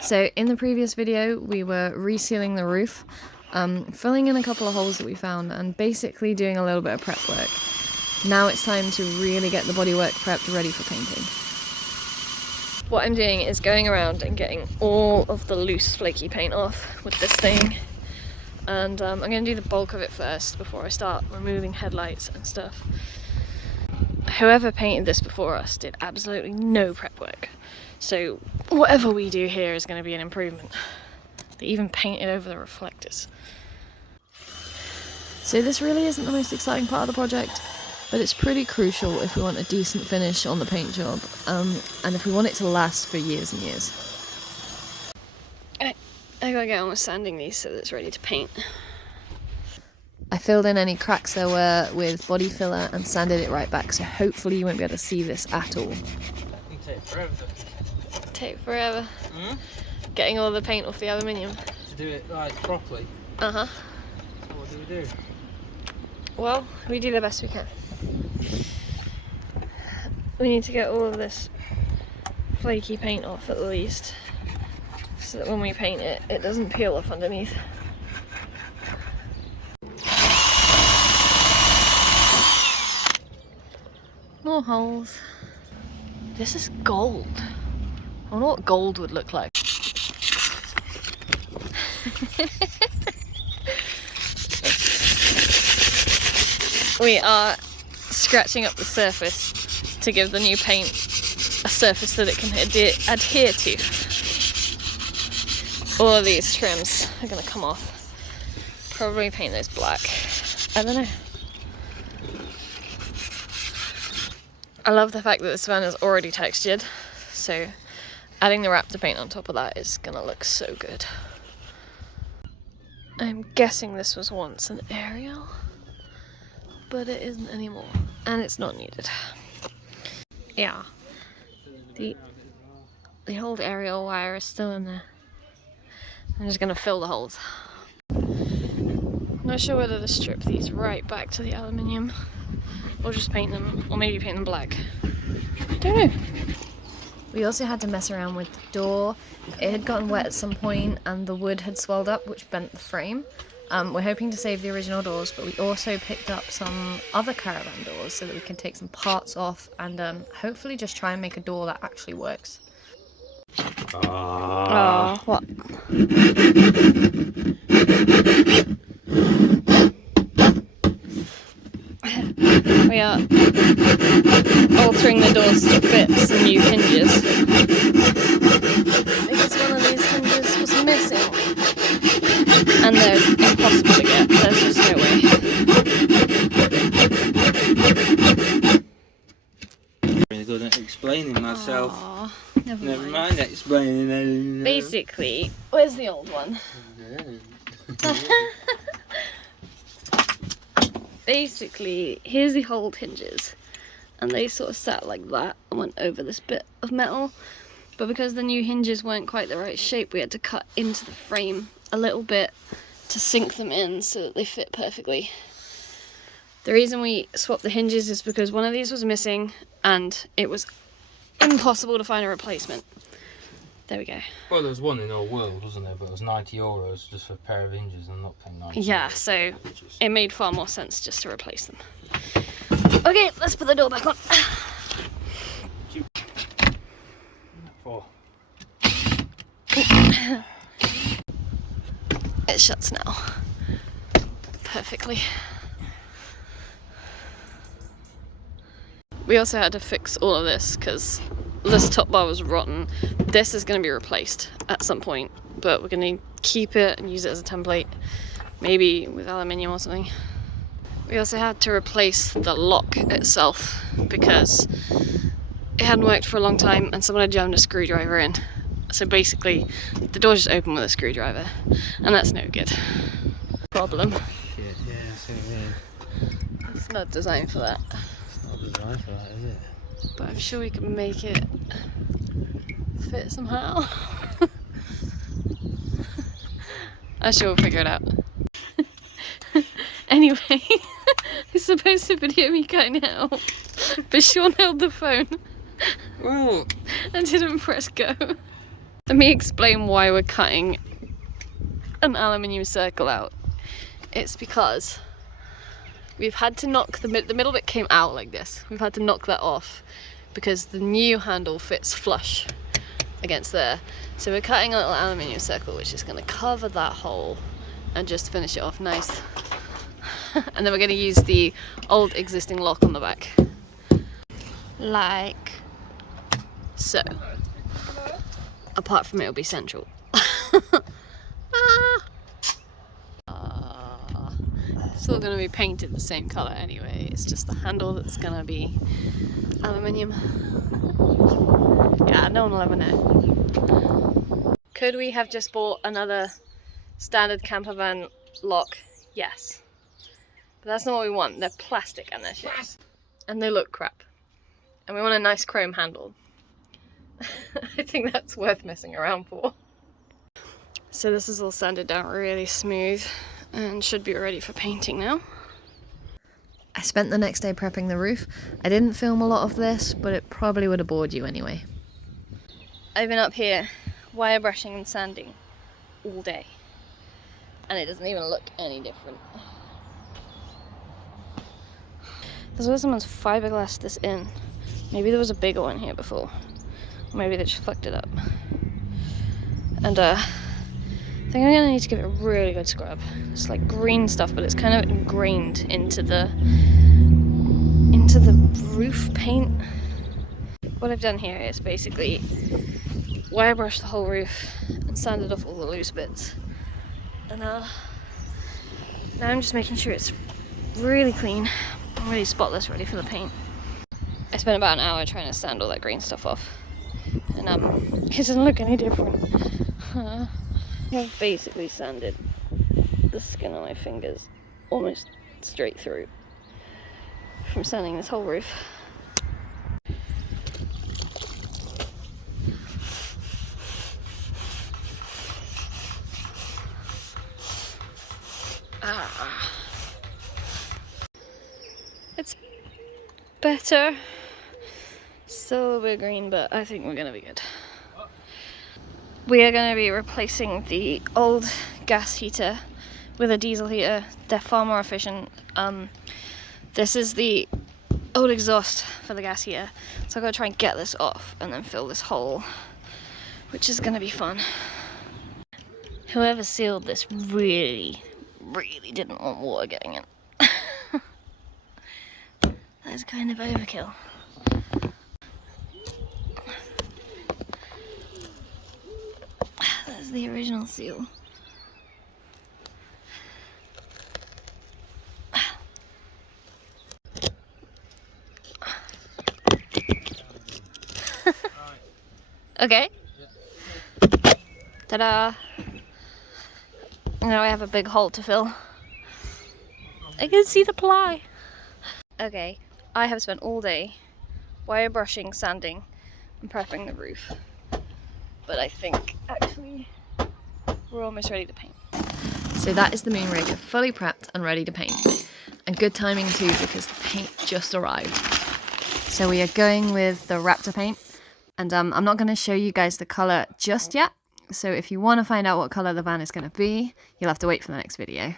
So in the previous video we were resealing the roof, filling in a couple of holes that we found and basically doing a little bit of prep work. Now it's time to really get the bodywork prepped ready for painting. What I'm doing is going around and getting all of the loose flaky paint off with this thing. And I'm going to do the bulk of it first before I start removing headlights and stuff. Whoever painted this before us did absolutely no prep work. So whatever we do here is going to be an improvement. They even painted over the reflectors. So this really isn't the most exciting part of the project, but it's pretty crucial if we want a decent finish on the paint job, and if we want it to last for years and years. I gotta get on with sanding these so that it's ready to paint. I filled in any cracks there were with body filler and sanded it right back, so hopefully you won't be able to see this at all. It'll take forever. Take forever. Getting all the paint off the aluminium. To do it like properly. Uh-huh. So what do we do? Well, we do the best we can. We need to get all of this flaky paint off at least, so that when we paint it, it doesn't peel off underneath. More holes. This is gold. I wonder what gold would look like. We are scratching up the surface to give the new paint a surface that it can adhere to. All of these trims are going to come off. Probably paint those black. I don't know. I love the fact that this van is already textured, so adding the Raptor paint on top of that is going to look so good. I'm guessing this was once an aerial, but it isn't anymore, and it's not needed. Yeah, the old aerial wire is still in there. I'm just gonna fill the holes. I'm not sure whether to strip these right back to the aluminium, or just paint them, or maybe paint them black. I don't know. We also had to mess around with the door. It had gotten wet at some point, and the wood had swelled up, which bent the frame. We're hoping to save the original doors, but we also picked up some other caravan doors so that we can take some parts off and hopefully just try and make a door that actually works. Oh, what? We are altering the doors to fit some new hinges, because one of these hinges was missing. And they're impossible to get, there's just no way. Really good at explaining myself. Aww, never mind explaining. Basically, where's the old one? Basically, here's the old hinges. And they sort of sat like that and went over this bit of metal. But because the new hinges weren't quite the right shape, we had to cut into the frame a little bit to sink them in so that they fit perfectly. The reason we swapped the hinges is because one of these was missing and it was impossible to find a replacement. There we go. Well, there was one in the whole world, wasn't there? But it was €90 just for a pair of hinges, and not paying 90. Yeah, so it made far more sense just to replace them. Okay, let's put the door back on. It shuts now. Perfectly. We also had to fix all of this because this top bar was rotten. This is going to be replaced at some point, but we're going to keep it and use it as a template, maybe with aluminium or something. We also had to replace the lock itself because it hadn't worked for a long time and someone had jammed a screwdriver in. So basically, the door just opened with a screwdriver, and that's no good. Problem. Shit, yeah, so weird. It's not designed for that. It's not designed for that, is it? But I'm sure we can make it fit somehow. I'm sure we'll figure it out. Anyway, it's supposed to video me cutting out, but Sean held the phone Well, and didn't press go. Let me explain why we're cutting an aluminium circle out. It's because we've had to knock the middle bit came out like this. We've had to knock that off because the new handle fits flush against there. So we're cutting a little aluminium circle which is going to cover that hole and just finish it off nice. And then we're going to use the old existing lock on the back. Like so. Apart from it'll be central. Still going to be painted the same colour anyway, it's just the handle that's going to be aluminium. Yeah, no one will ever know. Could we have just bought another standard camper van lock? Yes. But that's not what we want, they're plastic and they're shit. And they look crap. And we want a nice chrome handle. I think that's worth messing around for. So this is all sanded down really smooth and should be ready for painting now. I spent the next day prepping the roof. I didn't film a lot of this, but it probably would have bored you anyway. I've been up here wire brushing and sanding all day. And it doesn't even look any different. There's where someone's fiberglassed this in. Maybe there was a bigger one here before. Maybe they just fucked it up. And I think I'm gonna need to give it a really good scrub. It's like green stuff, but it's kind of ingrained into the roof paint. What I've done here is basically wire brushed the whole roof and sanded off all the loose bits. And now I'm just making sure it's really clean, really spotless, ready for the paint. I spent about an hour trying to sand all that green stuff off. And it doesn't look any different. I've basically sanded the skin on my fingers almost straight through from sanding this whole roof. It's better. Still a little bit green, but I think we're gonna be good. We are going to be replacing the old gas heater with a diesel heater. They're far more efficient. This is the old exhaust for the gas heater, so I've got to try and get this off and then fill this hole, which is going to be fun. Whoever sealed this really didn't want water getting in. That's kind of overkill. That's the original seal. Okay. Ta-da! Now I have a big hole to fill. I can see the ply. Okay, I have spent all day wire brushing, sanding, and prepping the roof. But I think actually we're almost ready to paint. So that is the Moonraker fully prepped and ready to paint. And good timing too, because the paint just arrived. So we are going with the Raptor paint. And I'm not going to show you guys the colour just yet. So if you want to find out what colour the van is going to be, you'll have to wait for the next video.